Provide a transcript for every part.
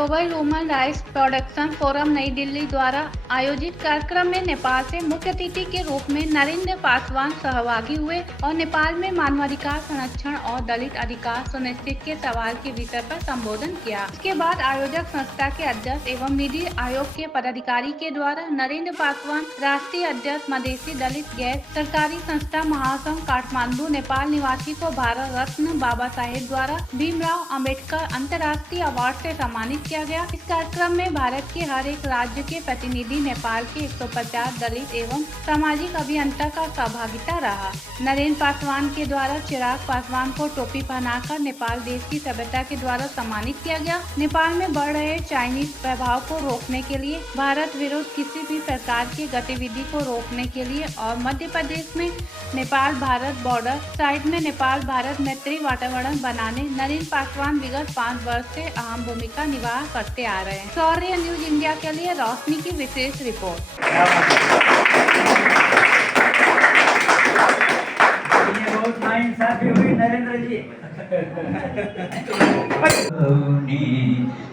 Global human rights production forum नई दिल्ली द्वारा आयोजित कार्यक्रम में नेपाल से मुख्य अतिथि के रूप में नरेंद्र पासवान सहभागी हुए और नेपाल में मानवाधिकार संरक्षण और दलित अधिकार सुनिश्चित के सवाल के विषय पर संबोधन किया। इसके बाद आयोजक संस्था के अध्यक्ष एवं नीति आयोग के पदाधिकारी के द्वारा नरेंद्र पासवान राष्ट्रीय अध्यक्ष मधेसी दलित गैर सरकारी संस्था महासंघ काठमांडू नेपाल निवासी को भारत रत्न बाबा साहेब द्वारा भीमराव अंबेडकर अंतर्राष्ट्रीय अवार्ड से सम्मानित किया गया। इस कार्यक्रम में भारत के हर एक राज्य के प्रतिनिधि, नेपाल के 150 दलित एवं सामाजिक अभियंता का सहभागिता रहा। नरेंद्र पासवान के द्वारा चिराग पासवान को टोपी पहनाकर नेपाल देश की सभ्यता के द्वारा सम्मानित किया गया। नेपाल में बढ़ रहे चाइनीज प्रभाव को रोकने के लिए, भारत विरुद्ध किसी भी प्रकार की गतिविधि को रोकने के लिए और मध्य प्रदेश में नेपाल भारत बॉर्डर साइड में नेपाल भारत मैत्री वातावरण बनाने नरेंद्र पासवान विगत 5 वर्ष से अहम भूमिका निर्वाह करते आ रहे हैं। शौर्य न्यूज इंडिया के लिए रोशनी की विशेष रिपोर्ट। बहुत नाइंसाफी हुई नरेंद्र जी।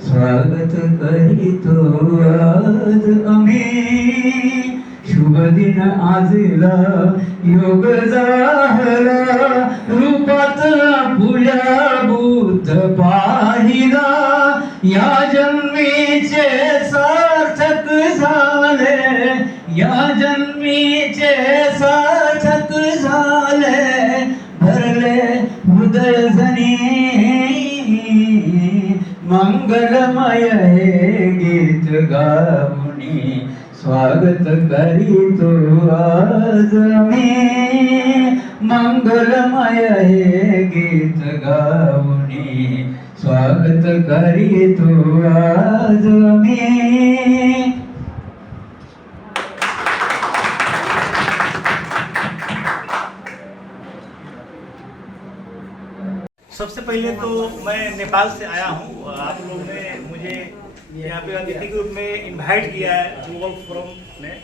स्वागत करीतो आज आम्ही, शुभ दिन आजला योग झाला, रूपात फुल्या भूत पाहिला, या जन्मीचे सार्थक झाले, या जन्मीचे सार्थक झाले, भरले हृदय जनी मंगलमय हे गीत गाऊनी, स्वागत करीतो आज मी, मंगलमय हे गीत गाऊनी, स्वागत करीतो आज मी। सबसे पहले तो मैं नेपाल से आया हूँ। आप लोगों ने मुझे यहाँ पे अतिथि के रूप में इनवाइट किया है ग्लोबल फोरम में,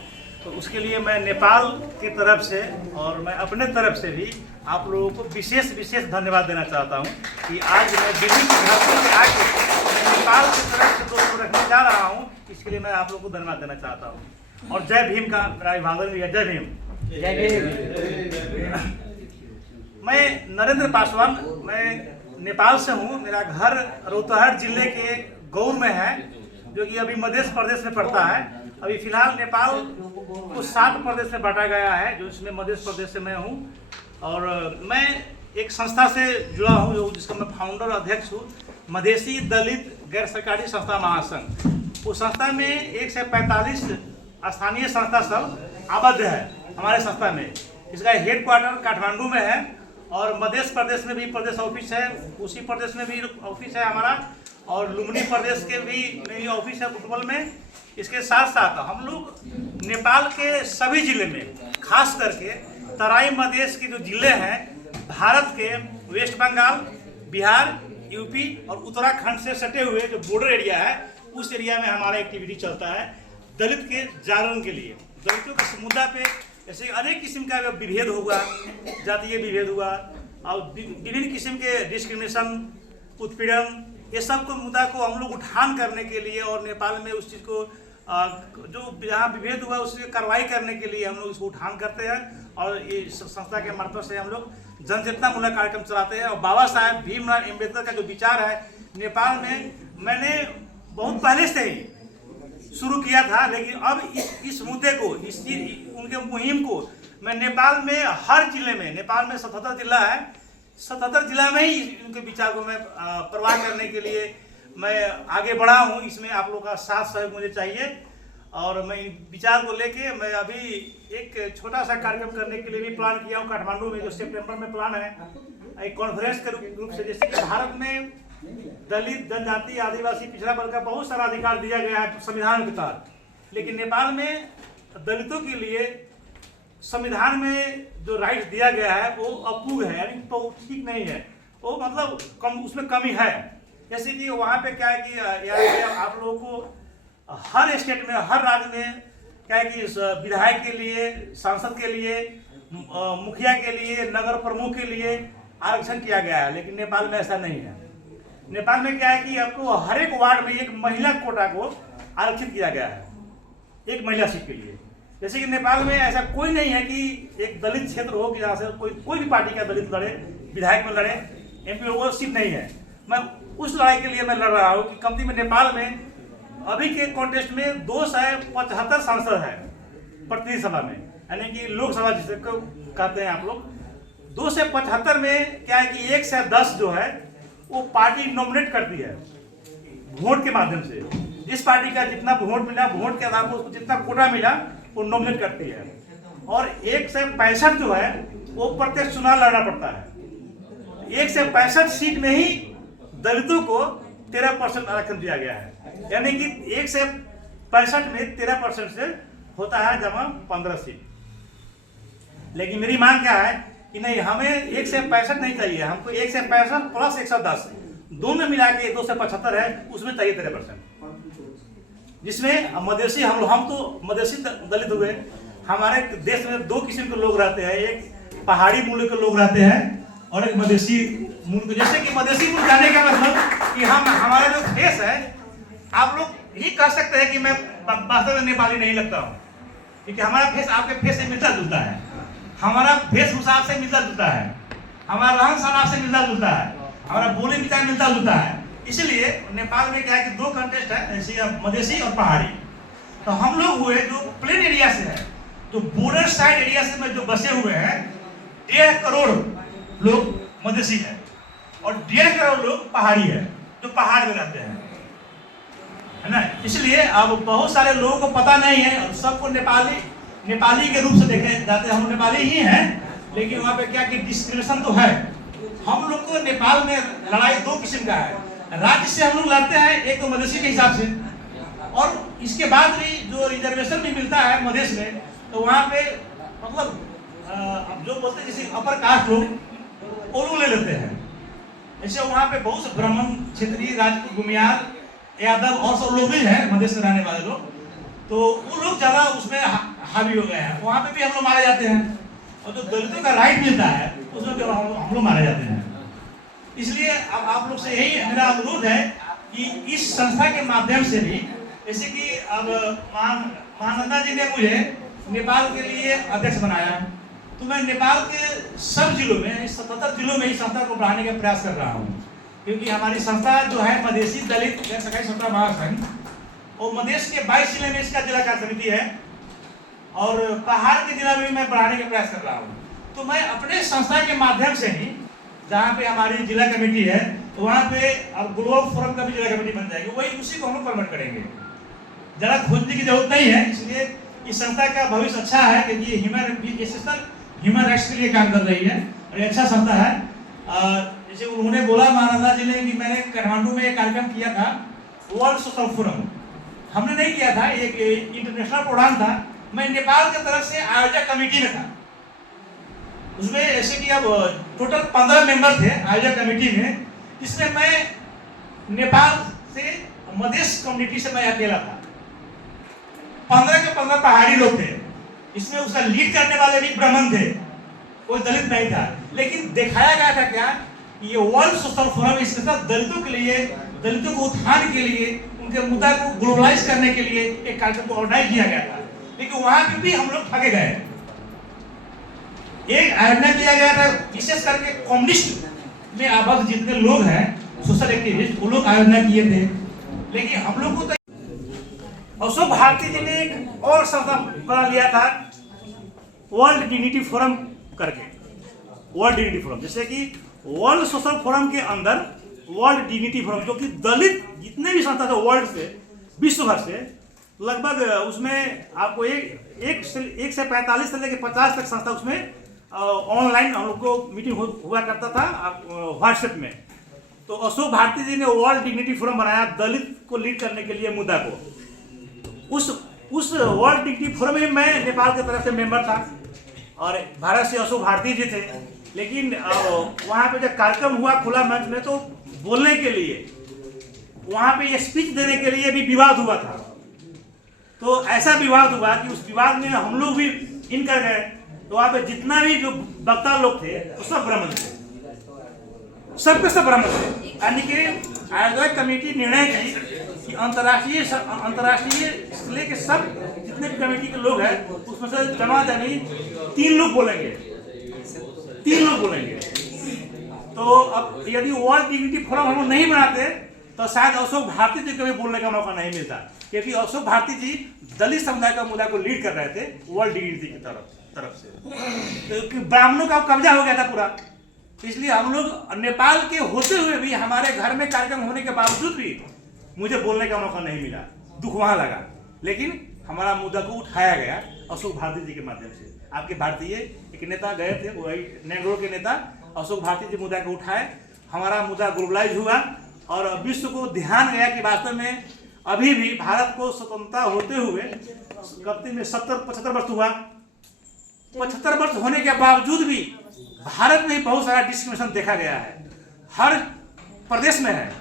तो उसके लिए मैं नेपाल की तरफ से और मैं अपने तरफ से भी आप लोगों को विशेष धन्यवाद देना चाहता हूँ कि आज मैं दिल्ली की धरती पे आके नेपाल की तरफ से दोस्तों रखने जा रहा हूँ। इसके लिए मैं आप लोगों को धन्यवाद देना चाहता हूँ। और जय भीम का मेरा अभिवादन भी है। जय भीम। जय भीम। मैं नरेंद्र पासवान, मैं नेपाल से हूँ। मेरा घर रोहतास जिले के गौर में है, जो कि अभी मध्य प्रदेश में पड़ता है। अभी फिलहाल नेपाल को 7 प्रदेश में बांटा गया है, जो इसमें मध्य प्रदेश से मैं हूँ। और मैं एक संस्था से जुड़ा हूँ जिसका मैं फाउंडर अध्यक्ष हूँ, मधेसी दलित गैर सरकारी संस्था महासंघ। उस संस्था में 1 से 45 स्थानीय संस्था सब आबद्ध है हमारे संस्था में। इसका हेडक्वार्टर काठमांडू में है और मध्य प्रदेश में भी प्रदेश ऑफिस है, उसी प्रदेश में भी ऑफिस है हमारा, और लुम्बिनी प्रदेश के भी ऑफिस है बुटवल में। इसके साथ साथ हम लोग नेपाल के सभी जिले में, खास करके तराई मधेश के जो जिले हैं, भारत के वेस्ट बंगाल, बिहार, यूपी और उत्तराखंड से सटे हुए जो बॉर्डर एरिया है, उस एरिया में हमारा एक्टिविटी चलता है दलित के जागरण के लिए। दलितों के मुद्दा पे ऐसे अनेक किस्म का विभेद हुआ, जातीय विभेद हुआ और विभिन्न किस्म के डिस्क्रिमिनेशन, उत्पीड़न, ये सब को मुद्दा को हम लोग उठान करने के लिए और नेपाल में उस चीज़ को जो जहाँ विभेद हुआ उसकी कार्रवाई करने के लिए हम लोग इसको उठान करते हैं। और ये संस्था के मार्फत से हम लोग जनचेतनामूलक कार्यक्रम चलाते हैं। और बाबा साहेब भीमराव अम्बेडकर का जो विचार है नेपाल में, मैंने बहुत पहले से ही शुरू किया था, लेकिन अब इस मुद्दे को, उनके मुहिम को मैं नेपाल में हर जिले में, नेपाल में 77 जिला है, 77 जिला में ही उनके विचार को मैं परवाह करने के लिए मैं आगे बढ़ा हूँ। इसमें आप लोगों का साथ सहयोग मुझे चाहिए। और मैं विचार को लेके मैं अभी एक छोटा सा कार्यक्रम करने के लिए भी प्लान किया हूँ काठमांडू में, जो सितंबर में प्लान है, एक कॉन्फ्रेंस के रूप से। जैसे कि भारत में दलित, जनजाति, आदिवासी, पिछड़ा वर्ग का बहुत सारा अधिकार दिया गया है संविधान के तहत, लेकिन नेपाल में दलितों के लिए संविधान में जो राइट्स दिया गया है वो अपूर्ण है, यानी तो ठीक नहीं है, वो मतलब उसमें कमी है। जैसे कि वहाँ पे क्या है कि आप लोगों को हर स्टेट में, हर राज्य में क्या है कि विधायक के लिए, सांसद के लिए, मुखिया के लिए, नगर प्रमुख के लिए आरक्षण किया गया है, लेकिन नेपाल में ऐसा नहीं है। नेपाल में क्या है कि आपको हर एक वार्ड में एक महिला कोटा को आरक्षित किया गया है, एक महिला सीट के लिए। जैसे कि नेपाल में ऐसा कोई नहीं है कि एक दलित क्षेत्र हो कि जहाँ से कोई भी पार्टी का दलित लड़े, विधायक में लड़े, MP वो सीट नहीं है। मैं उस लड़ाई के लिए मैं लड़ रहा हूँ कि कंपनी में नेपाल में अभी के कॉन्टेस्ट में 275 सांसद है प्रतिनिधि सभा में, यानी कि लोकसभा जिसे कहते हैं आप लोग। 275 में क्या है कि 1 से 10 जो है वो पार्टी नॉमिनेट करती है वोट के माध्यम से। जिस पार्टी का जितना वोट मिला, वोट के आधार पर उसको जितना कोटा मिला वो नॉमिनेट करती है। और 1 से 65 जो है वो प्रत्यक्ष चुनाव लड़ना पड़ता है। 1 से 65 सीट में ही दलितों को 13% आरक्षण दिया गया है, यानी कि 1 से 65 में 13% से होता है जमा 15 सीट। लेकिन मेरी मांग क्या है कि नहीं, हमें 1 से 65 नहीं चाहिए, हमको 1 से 65 प्लस 110 दोनों मिला के 2 से 75 है, उसमें चाहिए 13%। जिसमें मधेसी हम तो मधेसी दलित हुए। हमारे देश में 2 किस्म के लोग रहते हैं, एक पहाड़ी मूल के लोग रहते हैं और एक मधेसी मूल के। जैसे कि मधेसी मूल जाने का मतलब कि हमारा जो फेस है, आप लोग ही कह सकते हैं कि मैं वास्तव में नेपाली नहीं लगता हूँ, क्योंकि हमारा फेस आपके फेस से मिलता जुलता है, हमारा वेशभूषा आपसे मिलता जुलता है, हमारा रहन सहन आपसे मिलता जुलता है, हमारा बोली विचार मिलता जुलता है। इसलिए नेपाल में क्या है कि 2 कंटेस्ट है, जैसे मधेसी और पहाड़ी। तो हम लोग हुए जो प्लेन एरिया से है, जो बॉर्डर साइड एरिया से में जो बसे हुए हैं, 1.5 करोड़ लोग मधेसी है और 1.5 करोड़ लोग पहाड़ी है, जो पहाड़ में रहते हैं, है ना। इसलिए अब बहुत सारे लोगों को पता नहीं है और सबको नेपाली के रूप से देखे जाते हैं। हम नेपाली ही हैं, लेकिन वहाँ पे क्या कि डिस्क्रिमिनेशन तो है। हम लोग को नेपाल में लड़ाई 2 किस्म का है। राज्य से हम लोग लड़ते हैं, एक तो मधेसी के हिसाब से, और इसके बाद भी जो रिजर्वेशन भी मिलता है मधेश में, तो वहाँ पे मतलब अब जो बोलते हैं जैसे अपर कास्ट लोग वो लोग ले लेते हैं। जैसे वहाँ पे बहुत से ब्राह्मण, क्षेत्रीय, राजपूत, भूमियार, यादव और सब लोग भी हैं मधेश में रहने वाले लोग, तो वो लोग ज़्यादा उसमें हावी हो गए हैं। वहाँ पे भी हम लोग मारे जाते हैं, और जो दलितों का राइट मिलता है उसमें भी हम लोग मारे जाते हैं। इसलिए अब आप लोग से यही मेरा अनुरोध है कि इस संस्था के माध्यम से भी, जैसे कि अब महानंदा जी ने मुझे नेपाल के लिए अध्यक्ष बनाया, तो मैं नेपाल के सब जिलों में, 77 जिलों में इस संस्था को बढ़ाने का प्रयास कर रहा हूँ। क्योंकि हमारी संस्था जो है मधेसी दलित गैर सरकारी संस्था महासंघ, और मधेश के 22 जिले में इसका जिला कार्य समिति है, और पहाड़ के जिला में भी मैं बढ़ाने का प्रयास कर रहा हूँ। तो मैं अपने संस्था के माध्यम से ही, जहाँ पे हमारी जिला कमेटी है, तो वहाँ पे अब ग्लोबल फोरम का भी जिला कमेटी बन जाएगी, वही उसी को हम प्रमोट करेंगे। ज़रा खोजने की जरूरत नहीं है। इसलिए इस संस्था का भविष्य अच्छा है, क्योंकि ये ह्यूमन राइट्स के लिए काम कर रही है और ये अच्छा संस्था है। जैसे उन्होंने बोला महानंदा जी ने कि मैंने काठमांडू में एक कार्यक्रम किया था, वर्ल्ड सोशल फोरम। हमने नहीं किया था, एक इंटरनेशनल प्रोग्राम था, मैं नेपाल की तरफ से आयोजक कमेटी में था। उसमें ऐसे कि अब टोटल 15 मेंबर थे आयोजक कमेटी में, जिसमें मैं नेपाल से मधेश कम्युनिटी से मैं अकेला था। 15 के 15 पहाड़ी लोग थे। इसमें उसका लीड करने वाले भी ब्राह्मण थे, कोई दलित नहीं था। लेकिन दिखाया गया था क्या, ये वर्ल्ड सोशल फोरम इसके साथ दलितों के लिए, दलितों को उत्थान के लिए, उनके मुद्दा को ग्लोबलाइज करने के लिए एक कार्यक्रम को ऑर्गेनाइज किया गया था। लेकिन वहां पे भी हम लोग ठगे गए। एक आयोजन किया गया था, विशेष करके कम्युनिस्ट में आबद्ध जितने लोग हैं, सोशल एक्टिविस्ट, वो लोग आयोजन किए थे। लेकिन हम लोग को तो अशोक भारती जी ने एक और संस्था बना लिया था, वर्ल्ड डिग्निटी फोरम करके। वर्ल्ड डिग्निटी फोरम, जैसे कि वर्ल्ड सोशल फोरम के अंदर वर्ल्ड डिग्निटी फोरम, जो कि दलित जितने भी संस्था थे वर्ल्ड से, विश्व भर से, लगभग उसमें आपको एक से 45 से लेकर 50 तक संस्था उसमें ऑनलाइन हम लोग को मीटिंग हुआ करता था व्हाट्सएप में। तो अशोक भारती जी ने वर्ल्ड डिग्निटी फोरम बनाया दलित को लीड करने के लिए मुद्दा को। उस वर्ल्ड डिग्निटी फोरम में मैं नेपाल की तरफ से मेंबर था और भारत से अशोक भारती जी थे। लेकिन वहाँ पे जब कार्यक्रम हुआ खुला मंच में, तो बोलने के लिए, वहाँ पे ये स्पीच देने के लिए भी विवाद हुआ था। तो ऐसा विवाद हुआ कि उस विवाद में हम लोग भी इन कर गए। तो वहाँ पे जितना भी जो वक्ता लोग थे वो सब ब्राह्मण थे, सबके सब ब्राह्मण थे। यानी कि आयोजक कमेटी निर्णय की कि अंतर्राष्ट्रीय से लेके सब जितने भी कमेटी के लोग हैं उसमें से जमा जानी 3 लोग बोलेंगे। तो अब यदि वर्ल्ड डिग्निटी फोरम हम लोग नहीं बनाते तो शायद अशोक भारती जी को भी बोलने का मौका नहीं मिलता, क्योंकि अशोक भारती जी दलित समुदाय का मुद्दा को लीड कर रहे थे वर्ल्ड डिग्निटी की तरफ से। तो ब्राह्मणों का कब्जा हो गया था पूरा, इसलिए हम लोग नेपाल के होते हुए भी हमारे घर में कार्यक्रम होने के बावजूद भी मुझे बोलने का मौका नहीं मिला। दुख वहां लगा, लेकिन हमारा मुद्दा को उठाया गया अशोक भारती जी के माध्यम से। आपके भारतीय एक नेता गए थे, वही नेग्रो के नेता अशोक भारती जी मुद्दा को उठाए, हमारा मुद्दा ग्लोबलाइज हुआ और विश्व को ध्यान गया कि वास्तव में अभी भी भारत को स्वतंत्रता होते हुए कब में 75 वर्ष हुआ। 75 वर्ष होने के बावजूद भी भारत में बहुत सारा डिस्क्रिमिनेशन देखा गया है, हर प्रदेश में है।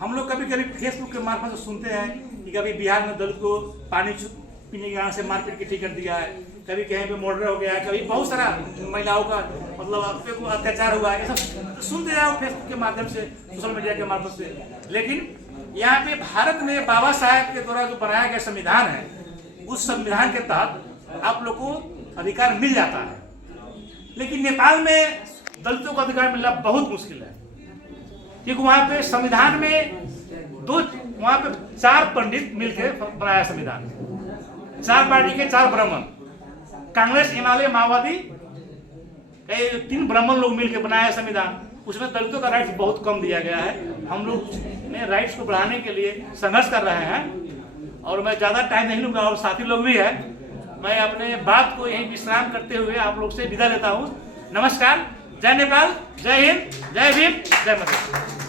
हम लोग कभी कभी फेसबुक के मार्फत से सुनते हैं कि कभी बिहार में दलित को पानी पीने के कारण से मारपीट के ठीक कर दिया है, कभी कहीं पे मर्डर हो गया है, कभी बहुत सारा महिलाओं का मतलब अत्याचार हुआ है। ये सब सुनते जाओ फेसबुक के माध्यम से, सोशल मीडिया के माध्यम से। लेकिन यहाँ पे भारत में बाबा साहेब के द्वारा जो बनाया गया संविधान है, उस संविधान के तहत आप लोग को अधिकार मिल जाता है। लेकिन नेपाल में दलितों को अधिकार मिलना बहुत मुश्किल है, क्योंकि वहाँ पे संविधान में वहाँ पे 4 पंडित मिलकर बनाया संविधान, 4 पार्टी के 4 ब्राह्मण, कांग्रेस, हिमालय, माओवादी, 3 ब्राह्मण लोग मिलकर बनाया संविधान। उसमें दलितों का राइट्स बहुत कम दिया गया है। हम लोग ने राइट्स को बढ़ाने के लिए संघर्ष कर रहे हैं और मैं ज़्यादा टाइम नहीं लूँगा और साथी लोग भी है। मैं अपने बात को यहीं विश्राम करते हुए आप लोग से विदा लेता हूँ। नमस्कार, जय नेपाल, जय हिंद, जय भीम, जय माता।